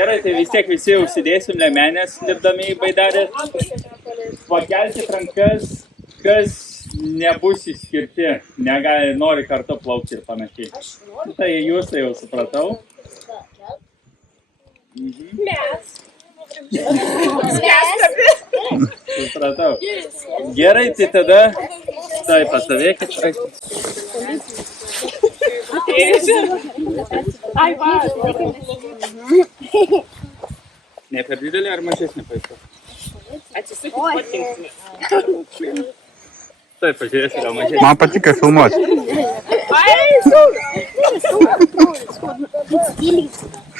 Gerai, tai vis tiek visi užsidėsim liemenės, lipdami į baidarę. Pakelkit rankas, kas nebus išskirti, nori kartu plaukti ir panašiai. Tai jūs tai jau supratau. Mes. Supratau. Gerai, tai tada tai pastovėkit. Ai, va. Ne per didelį ar mažesnį paisą? Atsisukit patinksime. Taip, pažiūrėsiu, gal mažesnį. Man patiko filmuoti. I need to breathe in. I feel at ease.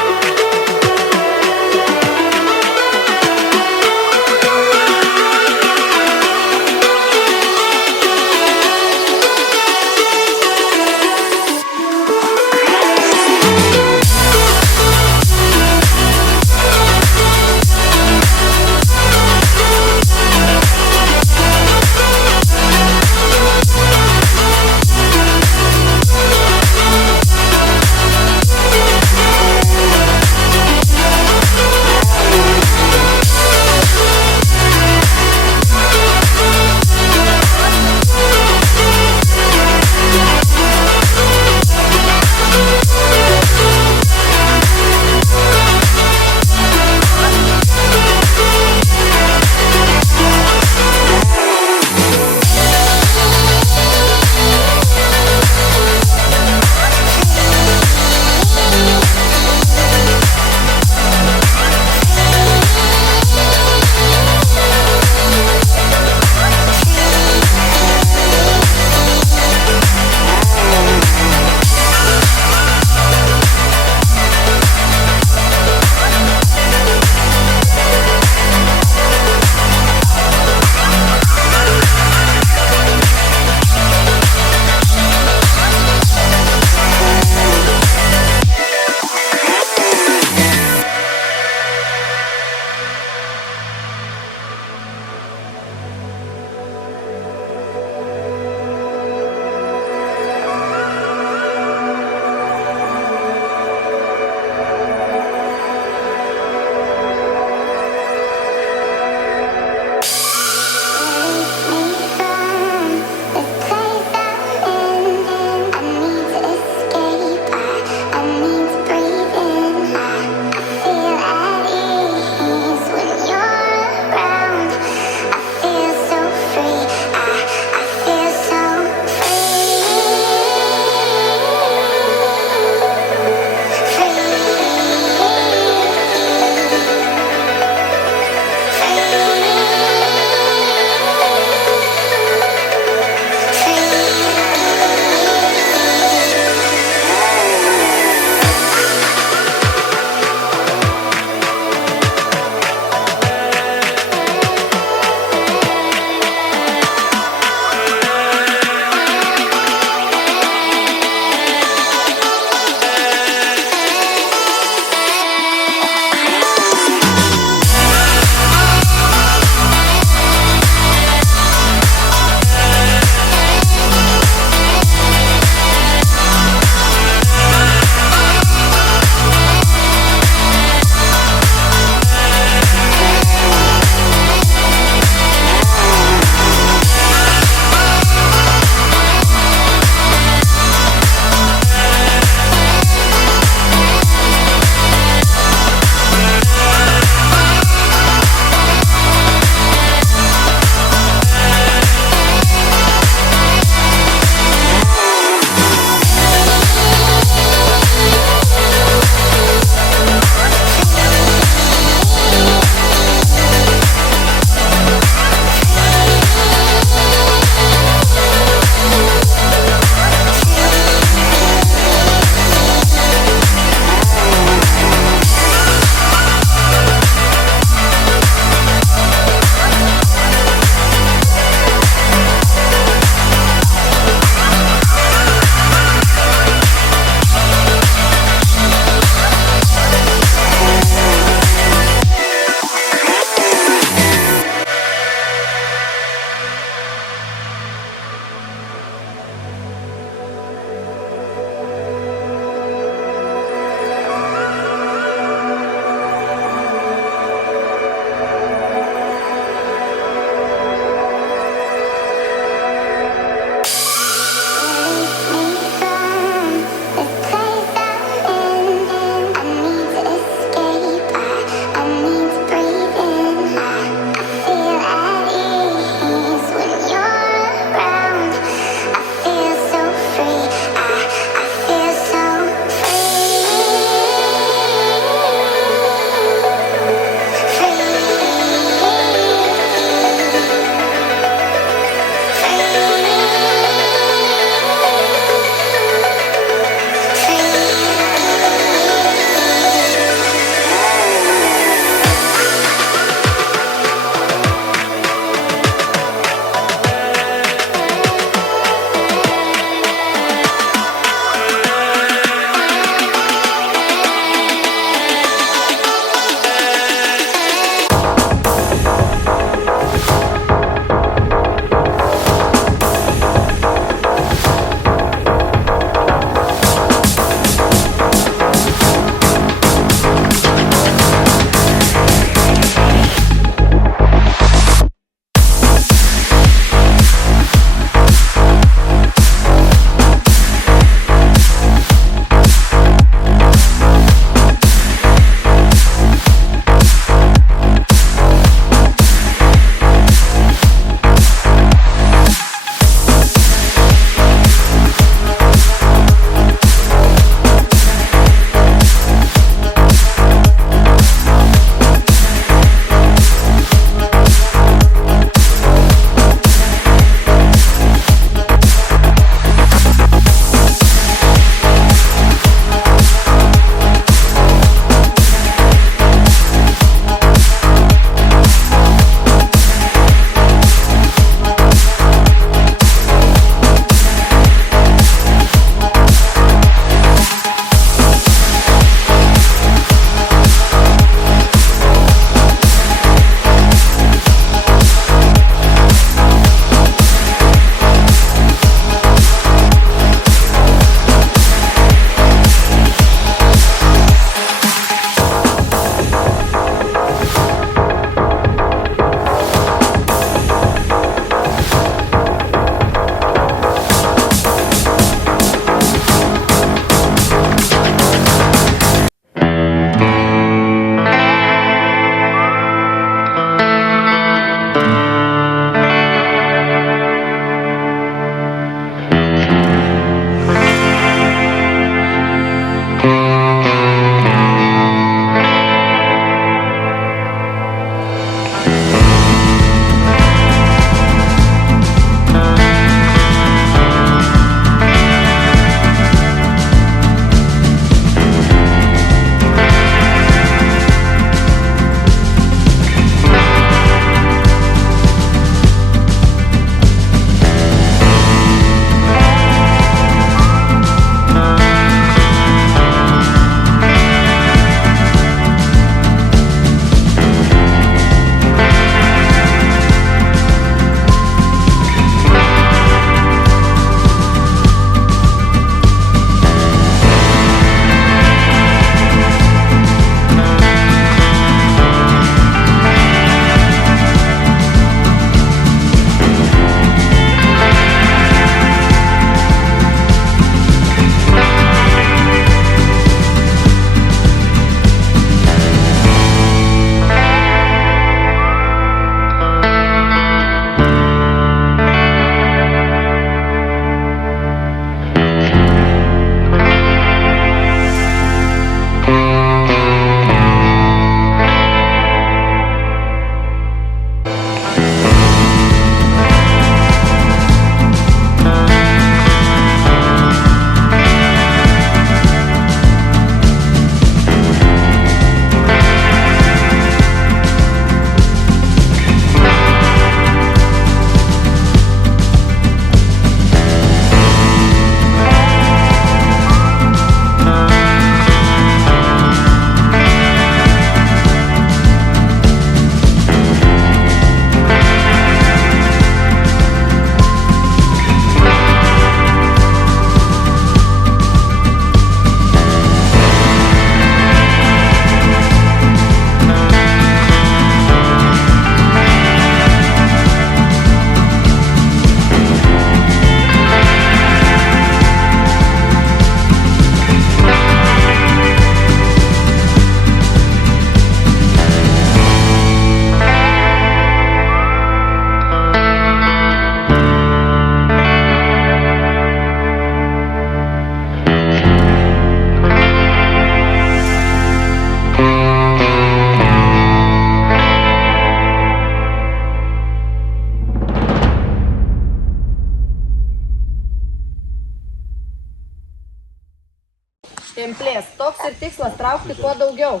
tikslas traukti kuo daugiau.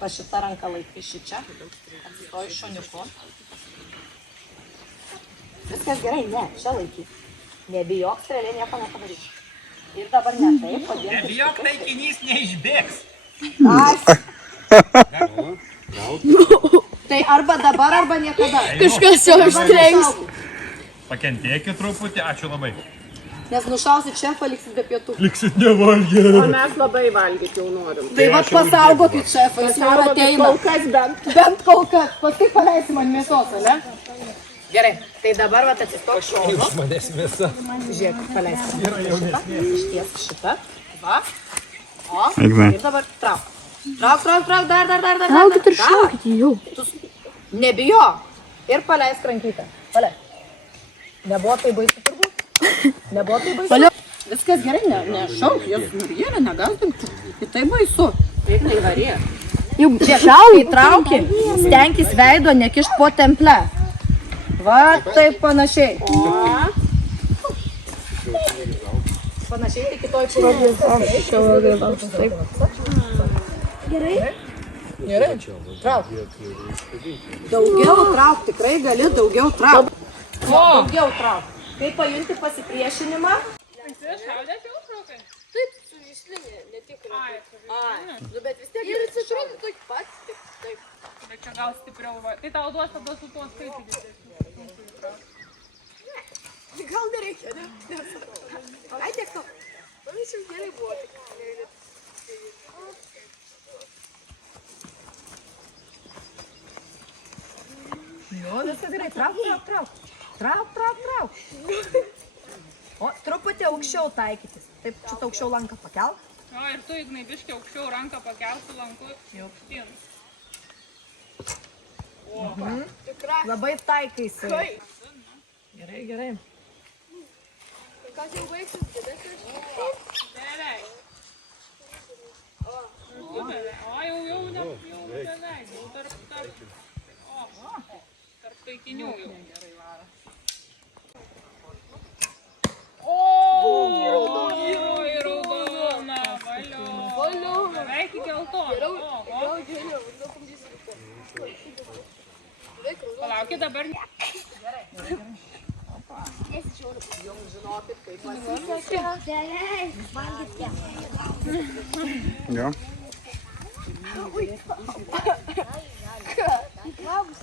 Pa šitą ranką laikai šičia. Atsistoji šoniuku. Viskas gerai, ne, čia laiky. Nebijok, strėlė nieko nepadarys. Ir dabar ne taip, padėk. Nebijok, taikinys neišbėgs. Tai arba dabar, arba niekada. Kažkas jau užtrenks. Pakentėkit truputį, ačiū labai. Nes nušausit šefą, liksit be pietų. Liksit nevalgę. O mes labai valgyti jau norim. Tai va pasaugokit šefą, jis jau ateina. Kol kas bent. Bent kol kas, paskui paleisim ant mėsos, ne? Gerai, tai dabar va atsistok šonu. Iš manęs mėsa. Žiūrėk, paleisim šitą, išties šitą. Va. O, ir dabar trauk. Trauk, dar. Traukit ir šaukit jau. Nebijo. Ir paleisk rankytę. Paleis. Nebuvo tai baisu turbūt? Nebuvo tai baisu? Viskas gerai, nešauk, jos nurėlė, negazdink. Tai tai baisu. Taip neįvarė. Jau Žiūrėk, kai trauki, stenkis veido nekišt po temple. Va, taip panašiai. Panašiai, tai kitoj pusėje. Gerai? Gerai. Trauk. Daugiau trauk, tikrai gali daugiau trauk. Daugiau trauk. Kai pajunti pasipriešinimą. Taip, su žyslinė, ne tik. Nu, bet vis tiek. Ir atsišaudė tokį pat. Taip. Bet čia gal stipriau va. Tai tau duos tada su tuo skaičiu. Gal nereikia, ne? Ai, tiek to. Man jis jau gerai buvo. Jo, viskas gerai. Trauk. O, truputį aukščiau taikytis. Taip, šitą aukščiau lanką pakelk. O, ir tu, Ignai, biškai aukščiau ranką pakelsi lanku aukštyn. Labai taikaisi. Gerai. Kas jau baigsis, didesnis? Beveik. O, jau beveik. Jau tarp taikinių jau gerai varo. O, raudona, valio. Beveik iki geltono. Palaukit dabar. Jums žinokit, kaip Jo.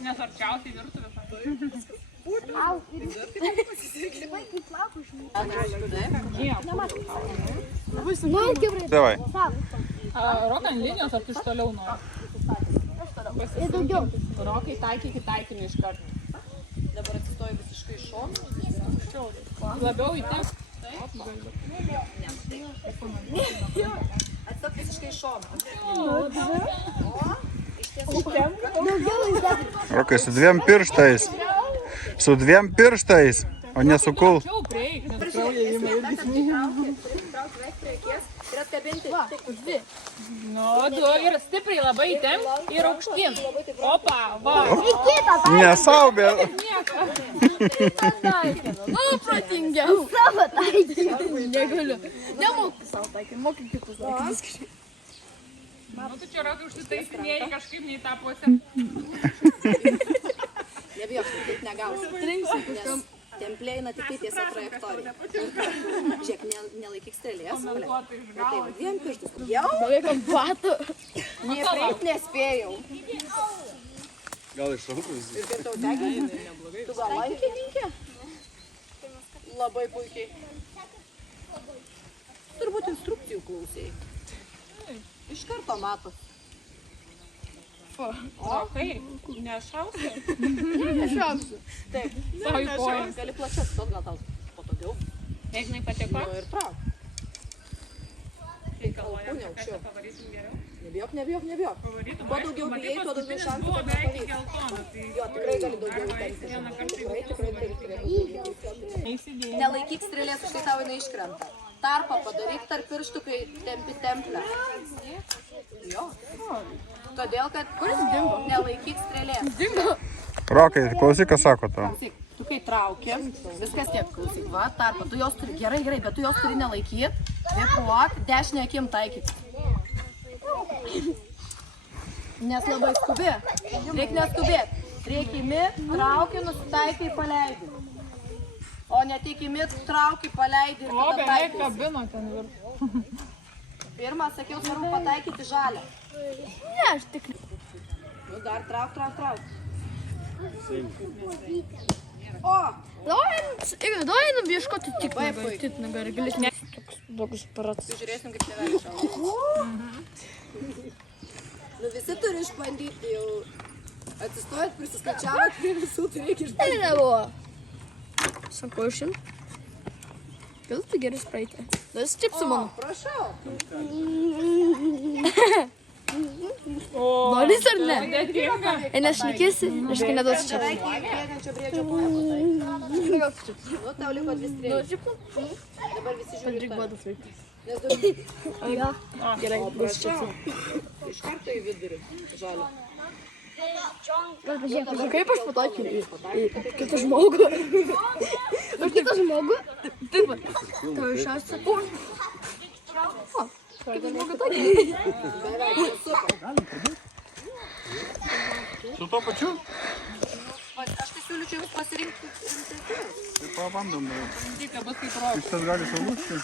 Nes arčiausiai virtuvės. Davai. Rokai ant linijos, ar tu iš toliau nori? Rokai taikykit taikinį iš karto. Dabar atsistoju visiškai iš šono. Labiau į ten. Atstok visiškai iš šono. Rokai, su dviem pirštais. Su dviem pirštais, o ne su kul. Jau prieik, nes Ir atkabinti. Nu, tu ir stipriai labai įtemp ir aukštyn. Opa, va. Ne sau, bet... Nu, protingiau. Savo taikyti. Negaliu. Nemoku savo taikyti, mokai kitus taikyti. Nu, tu čia Rokai užsitaisinėjai kažkaip nei tą pusę. Nebijok, taip negausi. Nes templė eina tik tiesiog trajektorija. Žiūrėk, nelaikyk strėlės. Bet tai va, dviem pirštus. Jau? Beveik ant batų. Neprieit nespėjau. Gal iš rankos? Ir kaip tau tekia? Tu gal lankininkė? Labai puikiai. Turbūt instrukcijų klausėjai. Iš karto mato. Rokai, nešausi. Nešausiu. Taip. Savo į koją. Gali plačiau stot, gal tau patogiau. Ignai patiko? Nu ir trauk. Tai galvojam, Alkūnė kad aukščiau. čia pavarysim geriau. Nebijok. Pavarytum, Kuo daugiau matai, bijai, tuo daugiau paskutinis šansų, buvo kad beveik iki nepavyks. geltono. Tai Jo, tikrai gali daugiau įtempti. Tikrai. neįsidėjai. Nelaikyk strėlės, už tai tau jinai iškrenta. Tarpą padaryk tarp pirštų, kai tempi templę. Jo. Todėl, kad nelaikyk strėlės. Rokai, klausyk, ką sako tau. Tu kai trauki, viskas tiek, klausyk, va, tarpa, tu jos turi, gerai, bet tu jos turi nelaikyti, kvėpuok, dešinę akim taikyti. Nes labai skubi, reikia neskubėti, reikia imi, trauki, nusitaikai, paleidi. O netikimi, trauki, paleidi ir tada taikys. Kabino ten virš. Pirmą, sakiau, svarbu pataikyti žalę. Ne, aš tik... Nu, dar trauk. O! Davai nubieškoti tik Vaipui. titnagą ir galės ne... Toks blogus parats. Žiūrėsim, kaip tėvelis šauna. Nu, visi turi išbandyti jau. Atsistojat, prisiskaičiavot, prie visų tai reikia išbandyti. Tai nebuvo. Sunku išim. Gal tu gerai spraitė. Das čipsų mano. Prašau. Noris ar ne? Dėkinga. Jei nešnekėsi, aš kai neduosiu čipsų. Beveik į bėgančio briedžio koją pataikyti. Nu, tau liko 2 strėlės. Dabar visi žiūri tą. Nes du... Gerai, duosiu čipsų. Iš karto į vidurį žalę. Kaip aš pataikiau į kitą žmogų? Aš kitą žmogų? Taip pat. Tau išės sakau. O, kitą žmogų taikė. Beveik, super. Su to pačiu? Aš tai siūlyčiau jums pasirinkti rimtesnius. Tai pabandom. Šitas gali sulūžti.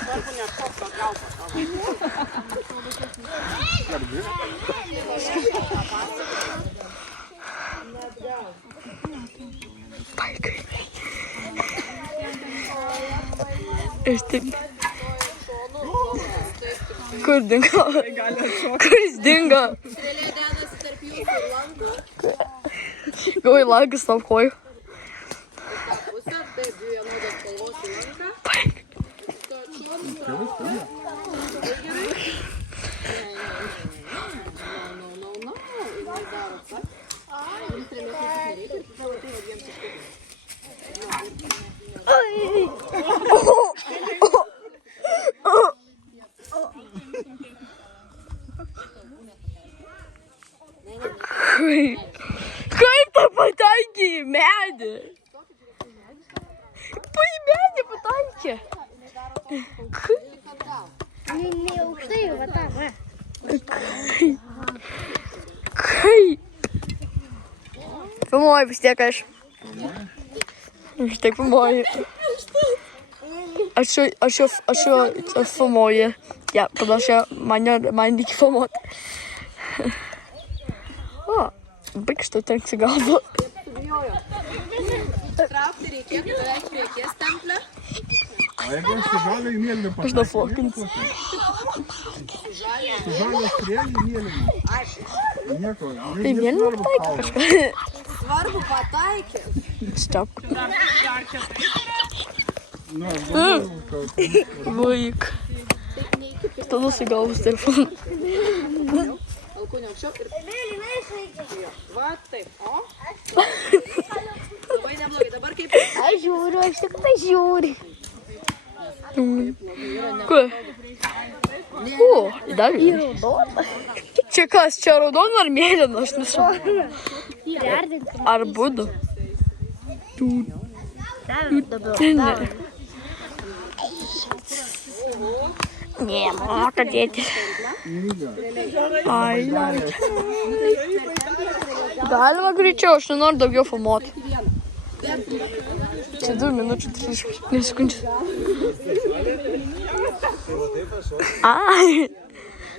Svarbu ne kopą galvą. Aš taip. Kur dingo? Kur jis dingo? Strėlė dedasi tarp jūsų ir lankų. Gavai lankas tau koju. Pusę, taip, dvi vienodos spalvos į lanką. Kaip tu pataikė į medį? Tu į medį pataikė. Ne aukštai, va tą, va. Kaip? Filmuoju vis tiek aš. Vis tiek filmuoju. Aš jau filmuoju. Ja, panašiai man reikia filmuoti. O, baig šitą trenksi galvą. Traukti reikėtų beveik prie akies templę. A jeigu aš su žalio į mėlyną Aš pataikau? dafokinsiu. Su žalio strėlį į mėlyną. Nieko. Tai mėlyną pataikė kažką. Svarbu pataikė. Stop. Nu, aš galvoju, kad... Vaik. Tu nusigavus telefoną. Alkūnė aukščiau ir... Va, taip. O? Labai neblogai. Dabar kaip... Aš žiūriu, aš tik tai žiūriu. Kur? O, dar yra. Čia kas, čia raudona ar mėlyna, aš nežinau. Ar būdu? Ne. Ne, moka dėti. Ai. Galima greičiau, aš nenoriu daugiau filmuoti. Čia 2 minučių 30 sekundžių. Ai.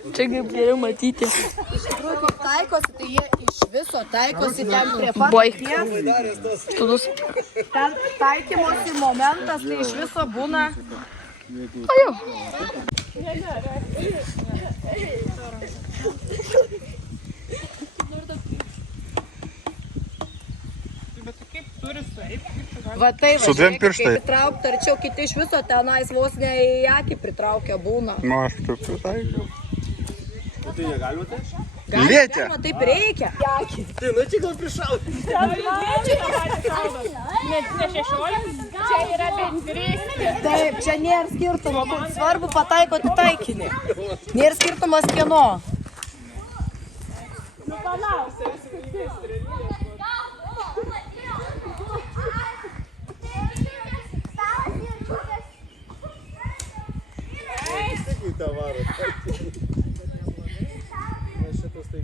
Čia kaip geriau matyti. Iš tikrųjų, kaip taikosi, tai jie iš viso taikosi ten prie pat Baik. akies. Studus. Ten taikymosi momentas, tai iš viso būna... Ajau. Va tai va, Su 2 žiūrėkit, pirštais. kaip pritraukti arčiau, kiti iš viso tenais vos ne į akį pritraukia būna. Nu, aš taip pritaikiau. Galima, Lietė. galima, taip reikia. Ne 16, čia yra bent 3. Taip, čia nėra skirtumo, svarbu pataikoti taikinį. Nėra skirtumas kieno. į tą varą. Na šitas tai...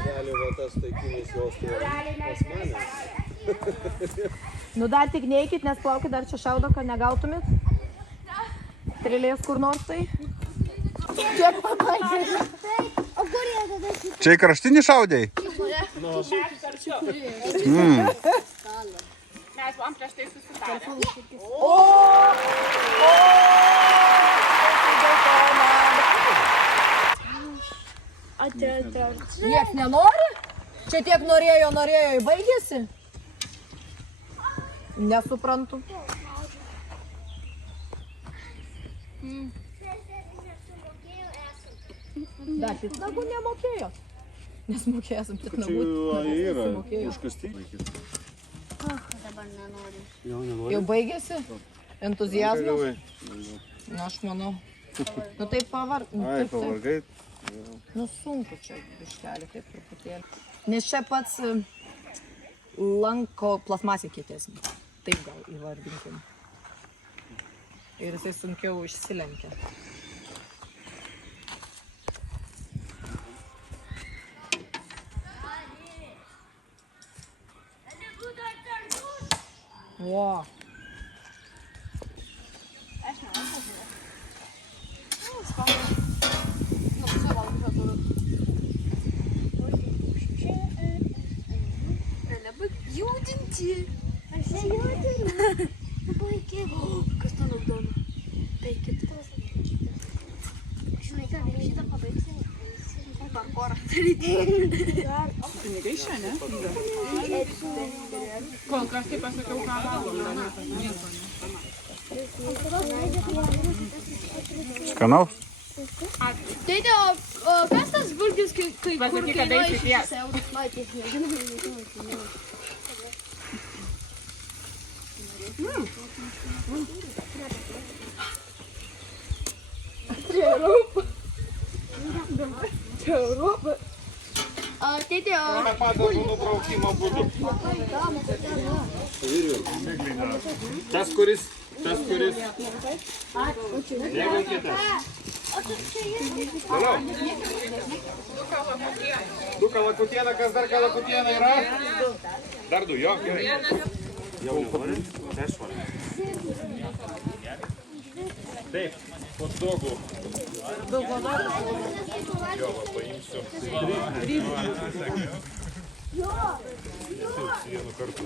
Realiai va tas taikinis jos tai pas mane. Nu dar tik neikit, nes plaukit dar čia šaudo, kad negautumėt. Strėlės kur nors tai. Kiek pataikė? O kur jie tada? Čia į kraštinį šaudėjai? Mes buvom prieš tai susitarę. Nieks nenori? Čia tiek norėjo, ir baigėsi? Nesuprantu. Dar tik nagų nemokėjo. Nes mokėsim tik nagų. Yra užkasti. Dabar nenoriu. Jau baigėsi? Entuziazmas? Na, aš manau. Nu taip Pavargai. Nu sunku čia biškelį, taip truputėlį. Nes čia pats lanko plasmasė kietesnė. Taip gal įvardinkim. Ir jisai sunkiau išsilenkia. Wow. Judinti. Aš nejudinu. Puikiai. Kas to naudona? Tai kitas. Žinai ką, vėl šitą pabaigsi. Parkorą. Pinigai šią, ne? Kol kas tai pasakiau, ką valgom. Skanaus? Tėtė, o kas tas burgis, kai kur Pasakyk, kada kainuoja eisi tiek. 6 eurus? Matys, nežinau. Tėtė, o... Padavų nubraukimo būdu. Tas kuris. Jeigu kitas. Toliau. Du kalakutiena, kas dar kalakutiena yra? Dar du, jo, gerai. Jau nori? Taip, hotdogų. Jo, va, paimsiu. Vienu kartu.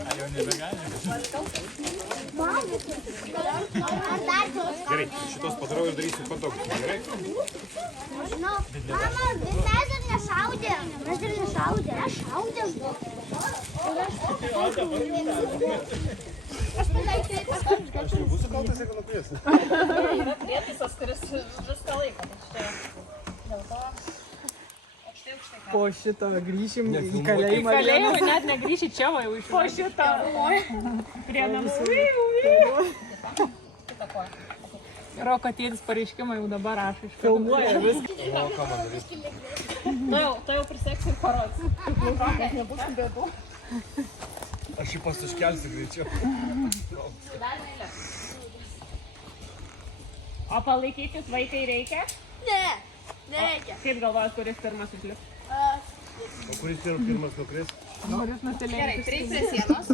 Gerai, šitos padarau ir darysiu hotdogus. Gerai? Žinau, mama, bet mes dar nešaudėm. Aš šaudėm. Aš nebūsiu kaltas, jeigu nukviesi. Yra prietaisas, kuris viską laiko. Dėl to aukštai. Po šito grįšim į Į kalėjimą. kalėjimą net negrįši čia, va jau iš po šito. Prie namų. Roko tėtis pareiškimą jau dabar rašo. Filmuoja viską. Tai jau priseks ir parodys. Nebus bėdų. Aš jį pasuškelsiu greičiau. O palaikytis vaikai reikia? Ne, nereikia. Kaip galvojat, kuris pirmas išlips? O kuris pirmas nukris? Kuris nusileis? Gerai, prieik prie sienos.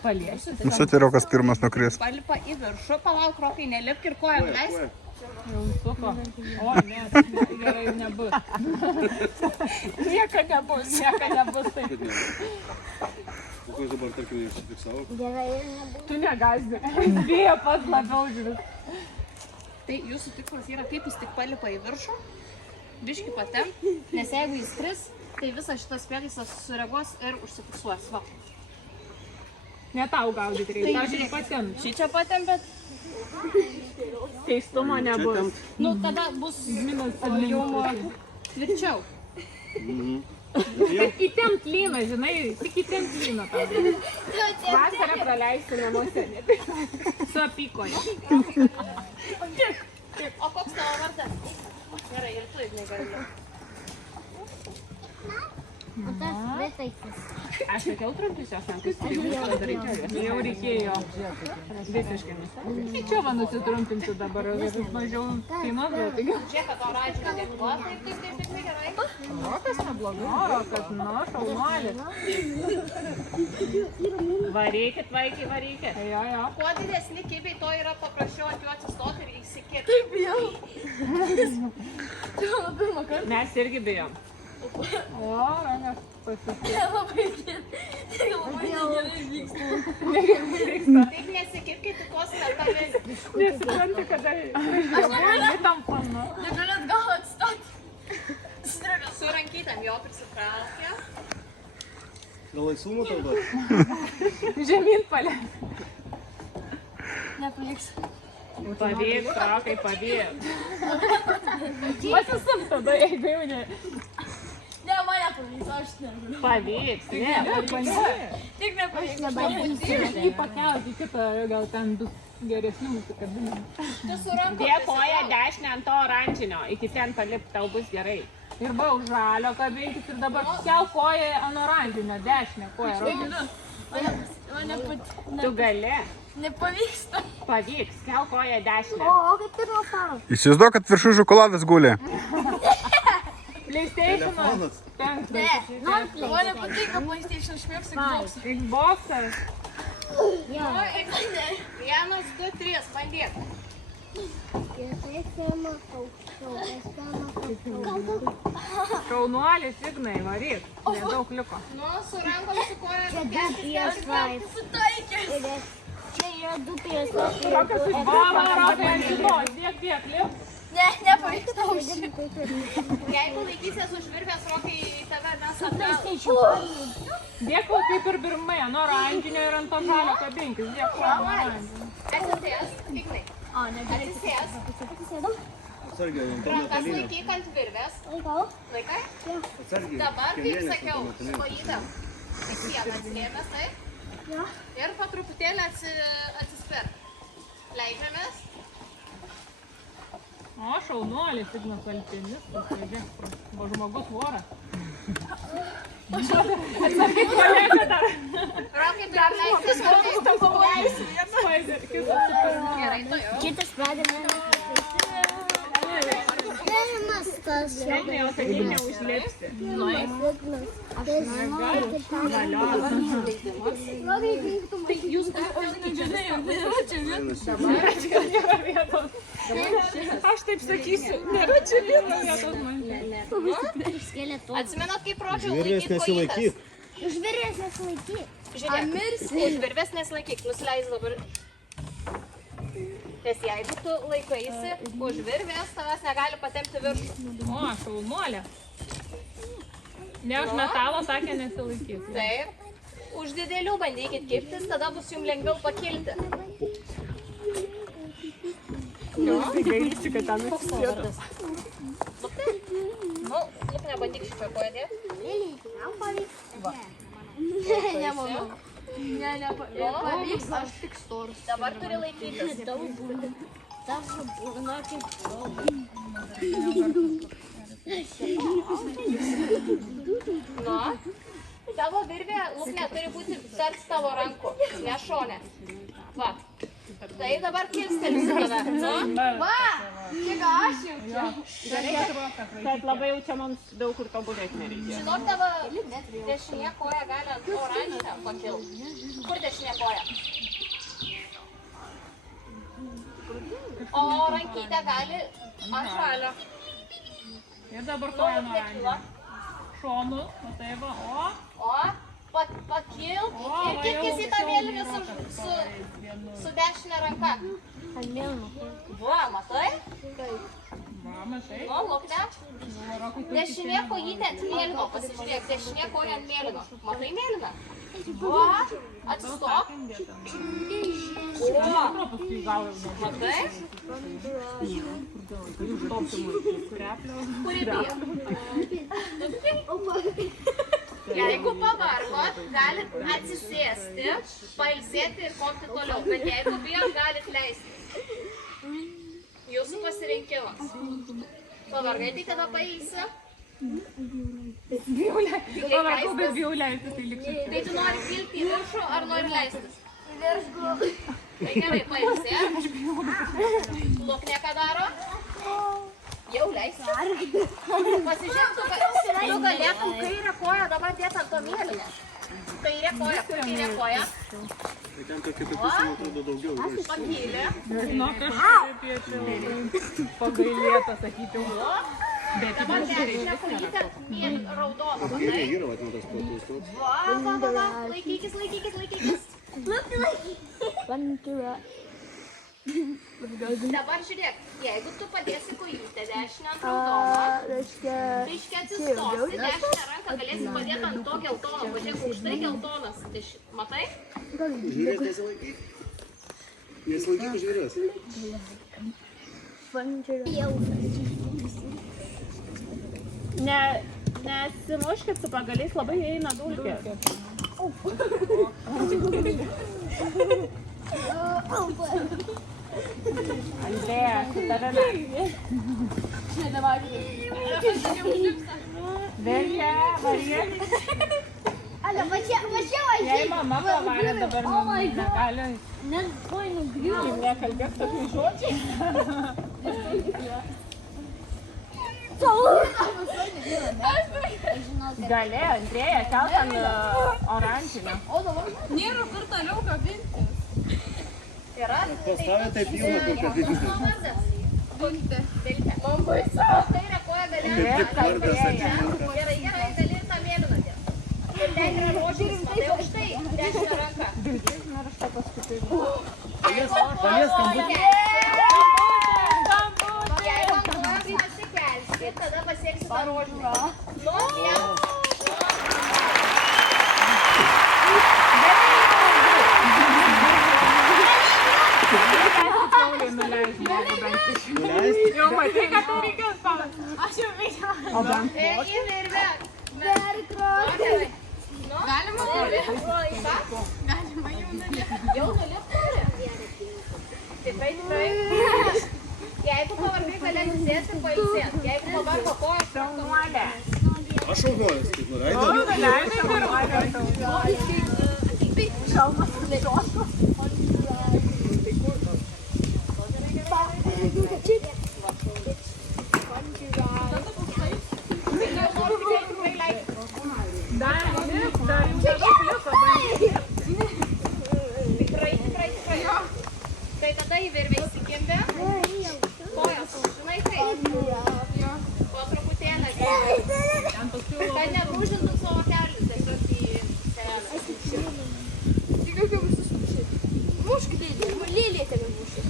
Paliesiu. Nusityriau, kas pirmas nukris. Palipa į viršų, palauk, Rokai, nelipk ir kojom leisk. Jau suko. O, ne, gerai jau nebus. Nieka nebus taip. O kai dabar, tarkim, išsifiksavo? Tu negazdink. Bijo pats labiau žiūrės. Tai jūsų tikslas yra, kaip jis tik palipa į viršų, biškį patemp, nes jeigu jis kris, tai visas šitas prietaisas sureaguos ir užsifiksuos. Va. Ne tau gaudyti reikia. Aš ir patiem. Čia patempėt? Keistumo nebus. Nu, tada bus jau tvirčiau. Tik įtempt lyną, žinai, tik įtempt lyną. Vasarą praleisti namuose. Su apykoje. O koks tavo vardas? Gerai, ir tu, Ignai, gali. O tas vitaikis. Aš sakiau trumpis jos rankas, jau reikėjo visiškai nustatyti. Tai čia va nusitrumpinsiu dabar, vis mažiau kainuos, gal tai gal. Žiūrėk, kad oranžinė veikla, taip gerai. Rokas neblogai. Rokas, nu, šaunuolis. Varykit, vaikai, varykit. Jo. Kuo didesni kibiai, to yra paprasčiau ant jų atsistoti ir įsikirti. Taip, jau. Mes irgi bijom. O, rankas pasitikė. Labai gerai vyksta. Taip nesikirkit į tuos metalinius. Nesupranti, kada tam panu. Negaliu atgal atstoti. Su rankytėm jo prisitraukia. Gal laisvumo tau duoti? Žemyn palės. Nepavyks. Pavyks, traukai, pavyks. Pasisum tada, jeigu jau ne. Ne, man nepavyks, aš negaliu. Pavyks, ne, Tik nepavyks. jį pakelti kitą, gal ten bus geresnių mūsų kabinų. Tu su rankom Dėk koją dešinę ant to oranžinio, iki ten palip, tau bus gerai. Ir va, už žalio kabinkis ir dabar kel koją ant oranžinio, dešinę koją. Tu gali. Nepavyksta. Pavyks, kel koją dešinę. O kaip pirmo paro. Įsivaizduok, kad viršų šokoladas guli. PlayStation'as. Ne, man nepatinka PlayStation, aš mėgstu Xbox. Xbox'as. Vienas, du, trys, bandyk. Šaunuolis, Ignai, varyk. Nedaug liko. Nu, su rankom su koja. Sutaikė. Čia yra du PS5. Rokas iš baba, rokai ant šitos. Dėk, lip. Ne, nepavyksta. Jeigu laikysies už virvės, rokai į tave mes atgal. Dėk, kaip ir birmai, ant oranžinio ir ant to žalio kabinkis. Dėk, oranžinio. Atsisės, Ignai. Atsisės. Atsargiai, ant to Rankas metalinio. laikyk ant virvės. Laikau? Laikai? Atsargiai. Dabar, kaip kelienės sakiau, ant to metalinio. kojytėm. Į sieną atslėmės, taip? Ir po truputėlį atsispirk. Leidžiamės. O, šaunuolis, Ignas alpinistas. O žmogus voras. Atsargiai kolega dar. Rokai, dar leistis. Gerai, tu jau. Kitas pradeda. Pirmas tas. Ignai, o sakai, neužlipsi. Nėra vietos. Aš taip sakysiu, nėra čia vietos man. Atsimenat, kaip rodžiau Virvės laikyt nesilaikyk. kojytes? Už virvės nesilaikyk. Žiūrėk, už virvės nesilaikyk, nusileis dabar. Nes jeigu tu laikaisi už virvės, tavęs negali patempti viršų. O, šaunuolė. Ne už metalo sakė nesilaikys. Taip. Už didelių bandykit kiptis, tada bus jums lengviau pakilti. Gailisi, kad ten atsisėdo. Nu, lūk nebandyk šitą koją dėti. Man pavyks. Nemanau. Ne, nepavyks, aš tik storus. Dabar turi laikytis. Tas būna kaip Nu, tavo virvė, lūknė, turi būti tarp tavo rankų, ne šone. Va. Tai dabar kilstelsi tave. Nu, Va, kiek aš jau čia. Bet labai jau čia mums daug kur tobulėti nereikia. žinok, tavo dešinė koja gali ant oranžinę pakilti. Kur dešinė koja? O rankytė gali ant žalio. Ir dabar koja nuo oranžinio. Šonus, matai va, O, pakilk ir kitkis į tą mėlyną su dešinė ranka. ant mėlyno. Va, matai? va, matai. Nu, lūkne. Dešinė kojytė ant mėlyno, pasižiūrėk, dešinė koja ant mėlyno. Matai mėlyną? Va, atsistok. O, Paskui gal ir nuo matai? Kur įdėjo? Jeigu pavargot, galit atsisėsti, pailsėti ir kopti toliau. Bet jeigu bijot, galit leisti. Jūsų pasirinkimas. Pavargai, tai tada pailsi. O, rakau, bet bijau leisti, tai liksiu. Tai tu nori kilti į viršų ar nori leistis? Tai gerai, pailsėk. Luknėką daro. Jau leisi. Pasižiūrėk, tu galėtum kairę koją dabar dėti ant to mėlynę. Kairė koja, kairė koja. Tai ten tokia pusė, man atrodo, daugiau. Pakylė. Nu, kažkaip jie čia labai pagailėta, sakyčiau. Bet Dabar dešinę kojytę mėlyną raudoną. Kairė yra, vat, man tas platus toks. Va. Laikykis. Dabar žiūrėk, jeigu tu padėsi kojytę dešinę ant raudoną, reiškia atsistosi, dešinę ranką galėsi padėti ant to geltono. Pažiūrėk, už tai geltonas. Matai? Žvėrės nesilaikyk. Nesilaikyk žvėrės. Nesimuškit su pagaliais, labai eina dulkė. Andrėja, su tavimi. Verkia, varė. Jei mama pavarė dabar negali. Nekalbėk tokių žodžių. Gali, Andrėja, kelt ant oranžinę. Nėra kur toliau kabinti. Yra? Pastavė taip pilną, kur kabinti. Man baisu. Kairę koją galėjo. Gerai, gali ir tą mėlyną dėti. Ir ten yra rožinis, matai aukštai, dešinę ranką. Jeigu ant kojos pasikelsi, tada pasieksi tą rožinį. Nu, jam. Jau matai, kad tu reikės palas. Aš jau veikiau. Ir vek. Galima? Galima jau nulipti. Jau nulipti? Tikrai. Jeigu pavargai gali atsisėsti ir pailsėti. Jeigu pavargo kojas, šaunuolė. Aš šaunuolis, kaip nuraidau. Tikrai. Tai tada į virvę įsikimbi. Kojas, žinai kaip? Po truputėlį. Kad nedūžintum savo kelius, tiesiog į kelią. Mušk, Lilija tave mušė.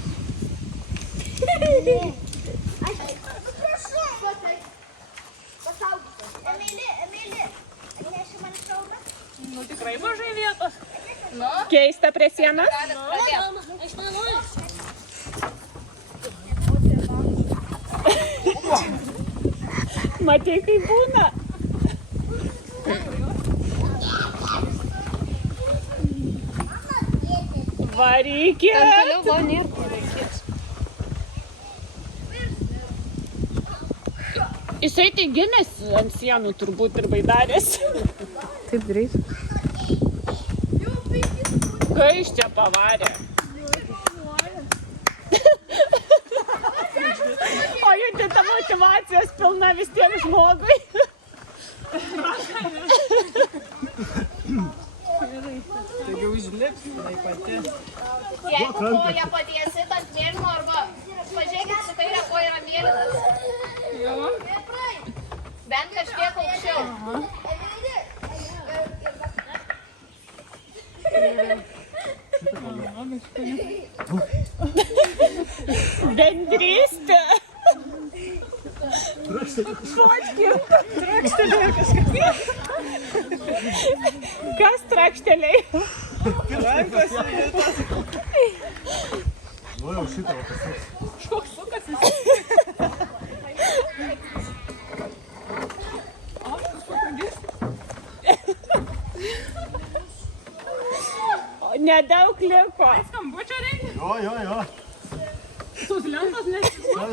Emilė, atneši man šalmą? Nu, tikrai mažai vietos. Keista prie sienos? Aš nenoriu. Matai, kaip būna. Varykit. Toliau gal nėra kur reikės. Jisai tai gimęs ant sienų turbūt ir baidarės. Taip greit. Kai iš čia pavarė. O jauti ta motivacijos pilna vis tiek žmogui. Taigi užlips, tai pati. Jeigu koją padėsit ant mėlyno arba pažiūrėkit, su kairė koja yra mėlynas. Bent kažkiek aukščiau. Bendrystė. Trakštelėjo kažkas. Kas trakštelėjo? Rankos ir Nu jau šitą va pasieks. Kažkoks sukas jis. O, kažko pradės. Nedaug liko. Skambučio reikia. Jo. Tos lentos nesisų.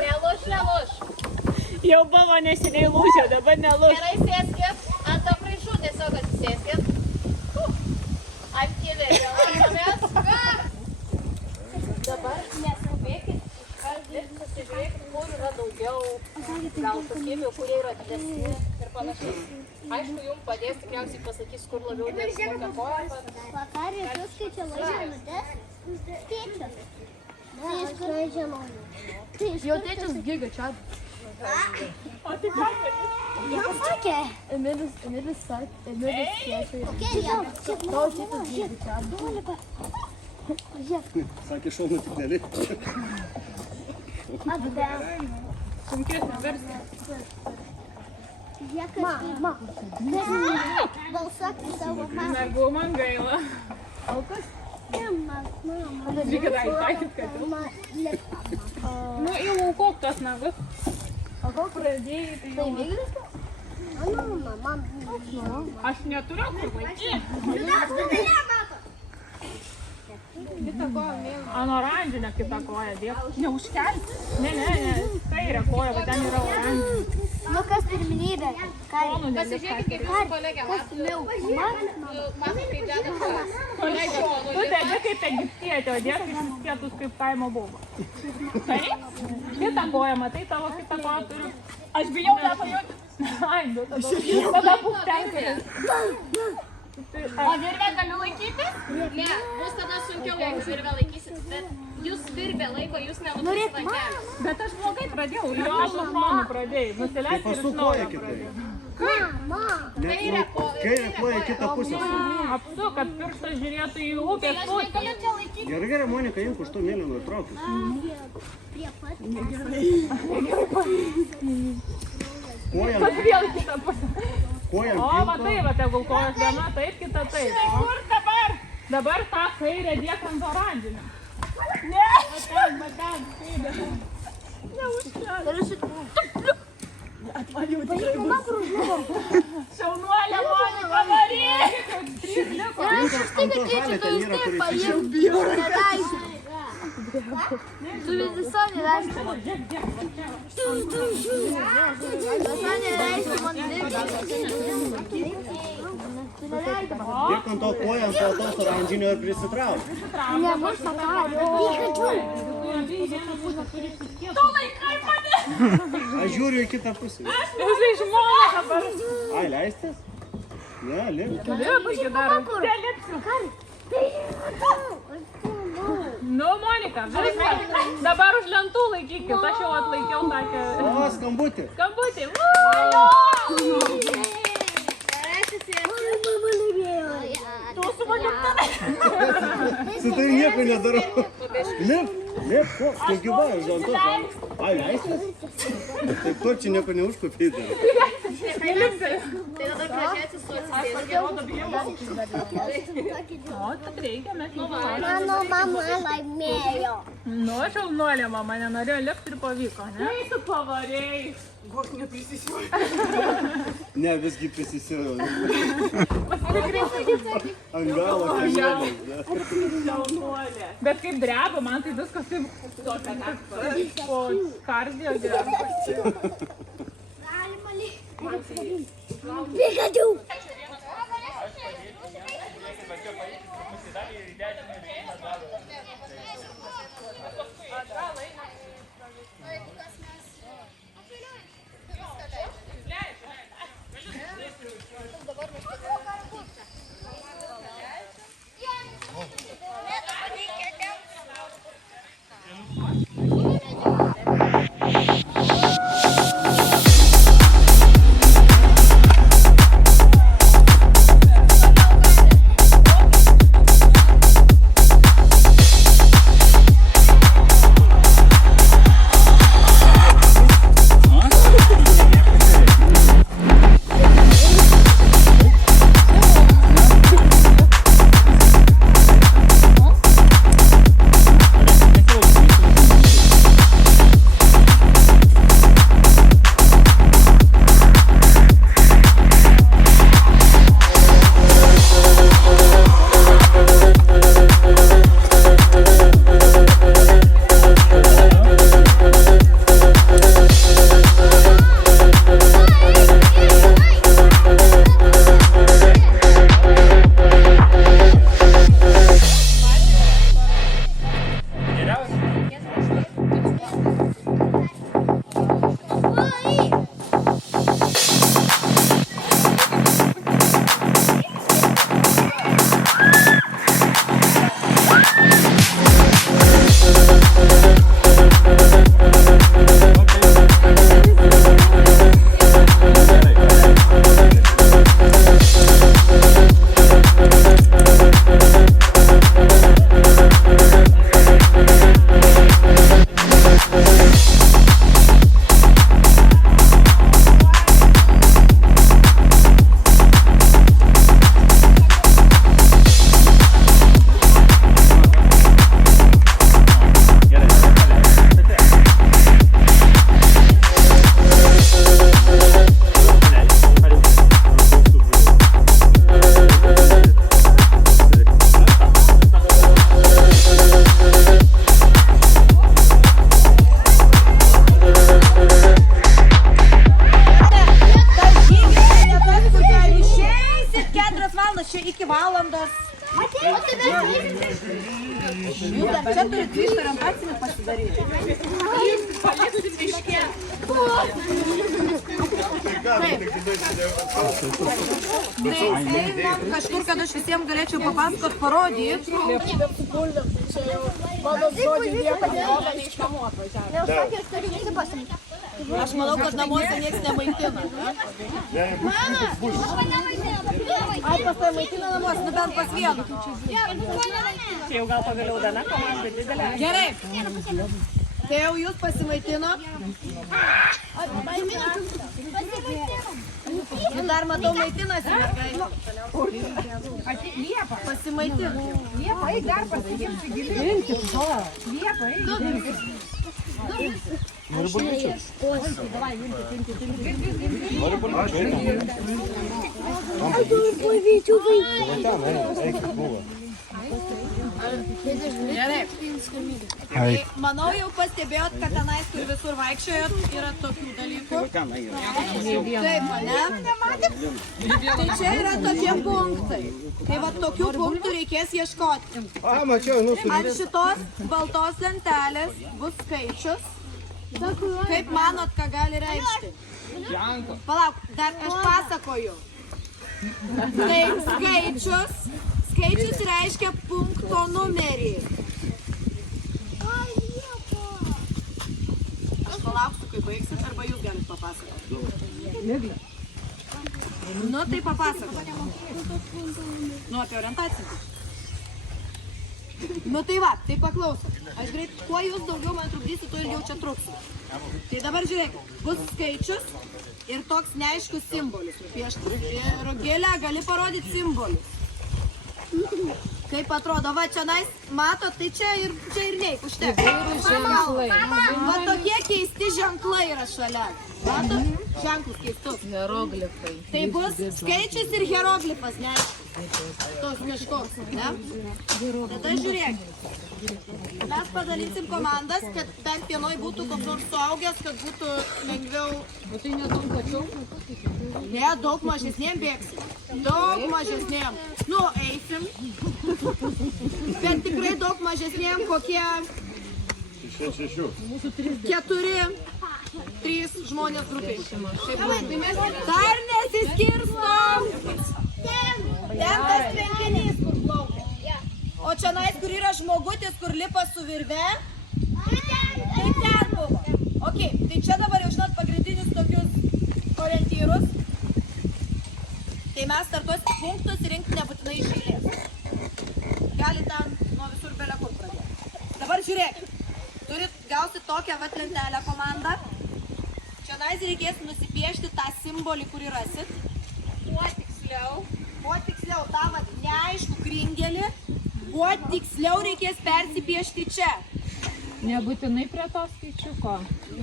Neluš. Jau buvo neseniai lūžio, dabar nelūžio. Gerai, sėskit. Ant apraišų tiesiog atsisėskit. Aktyviai vėlavomės. Dabar neskubėkit. Pasižiūrėkit, kur yra daugiau gal tokių, kurie yra didesni ir panašiai. Aišku, jums padės, tikriausiai pasakys, kur labiau dėsnoka koja. Vakarė, tu skaičia lažinutės? Tėčias. Tai skaičia lažinutės. Jo tėčias giga čia. Jau sakė. Emilis sakė. Kokia jam? Tavo tėčias giga čia. Sakė, šaunu tik nelik. Sunkesnė versija. Mama. Balsuok į savo mamą. Negu man gaila. Mama. Reikia dar įtaikyt, kad jau. Nu, jau aukok tos nagus. O kol pradėjai, tai jau. Mama. Aš neturiu kur laikyti. Ant oranžinę kitą koją dėk. Neužkelti. Ne. Kairę koją, bet ten yra oranžinė. Nu, kas pirminybė? Ponų nelis. Pasižiūrėkit, jūsų kolegė mato. Mato, kaip deda kojas. Tu dedi kaip egiptietė, o dėk išsiskėtus kaip kaimo buvo. Taip? Kitą koją, matai, tavo kitą koją turiu. Aš bijau nepajūti. Ai, nu, tada būk tenkinis. O virvę galiu laikyti? Ne, bus tada sunkiau, jeigu virvę laikysit, bet jūs virvę laiko, jūs nelūpėsit ant kelių. Bet aš blogai pradėjau, jo aš šonu pradėjai, nusileisti ir iš naujo pradėjau. Kairę koją. Kairė koja kitą pusę. Apsuk, kad pirštas žiūrėtų į upės pusę. Gerai, Monika, imk už to mėlyno ir traukis. Kojam, Pas vėl kitą pusę. kojam O, va tai, va tegul kojas viena taip, kita taip. Kur dabar? Dabar tą kairę dėk ant oranžinę. Ne! Va ten, kairę. Šaunuolė, Monika, varyk! Trys liko. ant to žalio ten yra, kur Tu visą neleisi. Visą neleisi man Dėk ant to koją, ant tos oranžinio ir prisitrauk. Nebus pakalio. Tu laikai mane! Aš žiūriu į kitą pusę. Jisai žmona dabar. Ai, leistis? Ne, link. Lipai dar. Telipsiu. Nu, Monika, dabar už lentų laikykit, aš jau atlaikiau tokią... O, skambutį. Skambutį. Tu su manim tada. Su tai nieko nedarau. Lip, tu gyvai už ant to žalio. Ai, leistis? Taip, tu čia nieko neužkopėjai. Tai tada pradžiai atsisuoti. O, tad reikia, mes jau Mano mama laimėjo. Nu, šaunuolė, mama nenorėjo lipti ir pavyko, ne? Kai tu pavarėjai. Ne, visgi prisisiau. Ant galo keliamas. Šaunuolė. Bet kaip dreba, man tai viskas taip po kardio dreba. Pikachu. daryti. Palikti miške. Einam kažkur, kad aš visiems galėčiau papasakot, parodyti. Aš manau, kad namuose nieks nemaitina. Ai, pas tai maitina namuose, nu bent pas vieną. Čia jau gal pagaliau diena, komanda didelė. Gerai. Tai jau jūs pasimaitino. Ir dar matau maitinasi mergaitė. Liepa. Pasimaitino. Liepa, eik dar pasiimti giliai. Liepa, eik. Gerai. Tai manau jau pastebėjot, kad tenais, kur visur vaikščiojot, yra tokių dalykų. Taip, ne? Tai čia yra tokie punktai. Tai va tokių punktų reikės ieškoti. A, mačiau, nu, Ant šitos baltos lentelės bus skaičius. Kaip manot, ką gali reikšti? Palauk, dar aš pasakoju. Tai skaičius reiškia punkto numerį. Aš palauksiu, kai baigsit, arba jūs galit papasakoti. Nu, tai papasakoti. Nu, apie orientaciją. Nu tai va, tai paklausom. Aš greit, kuo jūs daugiau man trukdysit, tuo ilgiau čia truksit. Tai dabar žiūrėkit, bus skaičius ir toks neaiškus simbolis nupieštas. Ir gėlę gali parodyti simbolius. Kaip atrodo, va čia nais, matot, tai čia ir neik, užtek. Va tokie keisti ženklai yra šalia. Matot, ženklus keistus. Hieroglifai. Tai bus skaičius ir hieroglifas, neaiškus. Tos kažkoks, ne? Tada žiūrėkit. Mes padalinsim komandas, kad bent vienoj būtų koks nors suaugęs, kad būtų lengviau. O tai nedaug pačiau? Ne, daug mažesnėm bėgsim. Daug mažesnėm. Nu, eisim. Bet tikrai daug mažesnėm, kokie 4-3 žmonės grupiai. Dar nesiskirstom. Ten tas tvenkinys, kur plaukia. O čia nais, kur yra žmogutis, kur lipa su virve. Tai ten buvo. Ok, tai čia dabar jau žinot pagrindinius tokius orientyrus. Tai mes tartuos punktus rinkti nebūtinai iš eilės. Gali ten nuo visur belekur pradėti. Dabar žiūrėkit. Gausit tokią vat lentelę komandą. Čia nais reikės nusipiešti tą simbolį, kurį rasit. Kuo tiksliau tą vat neaišku kringelį, kuo tiksliau reikės persipiešti čia. Nebūtinai prie to skaičiuko.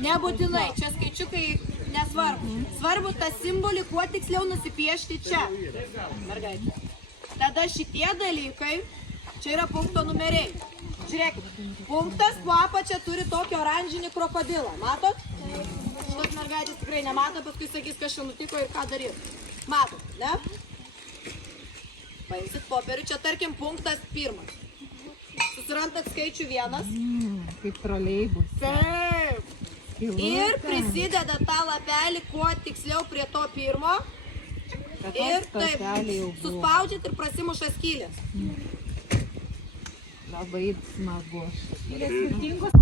Nebūtinai, čia skaičiukai nesvarbu. Svarbu tą simbolį, kuo tiksliau nusipiešti čia. Mergaitė. Tada šitie dalykai, čia yra punkto numeriai. Žiūrėkit, punktas po apačia turi tokį oranžinį krokodilą. Matot? Šitos mergaitės tikrai nemato, paskui sakys, kas čia nutiko ir ką darys. Matot, ne? Paimsit popierių, čia tarkim punktas 1. Susirantat skaičių 1. Kaip troleibus. Taip. Ir prisidedat tą lapelį kuo tiksliau prie to 1. Ir taip, suspaudžiat ir prasimuša skylės. Labai smagu. Skylės skirtingos.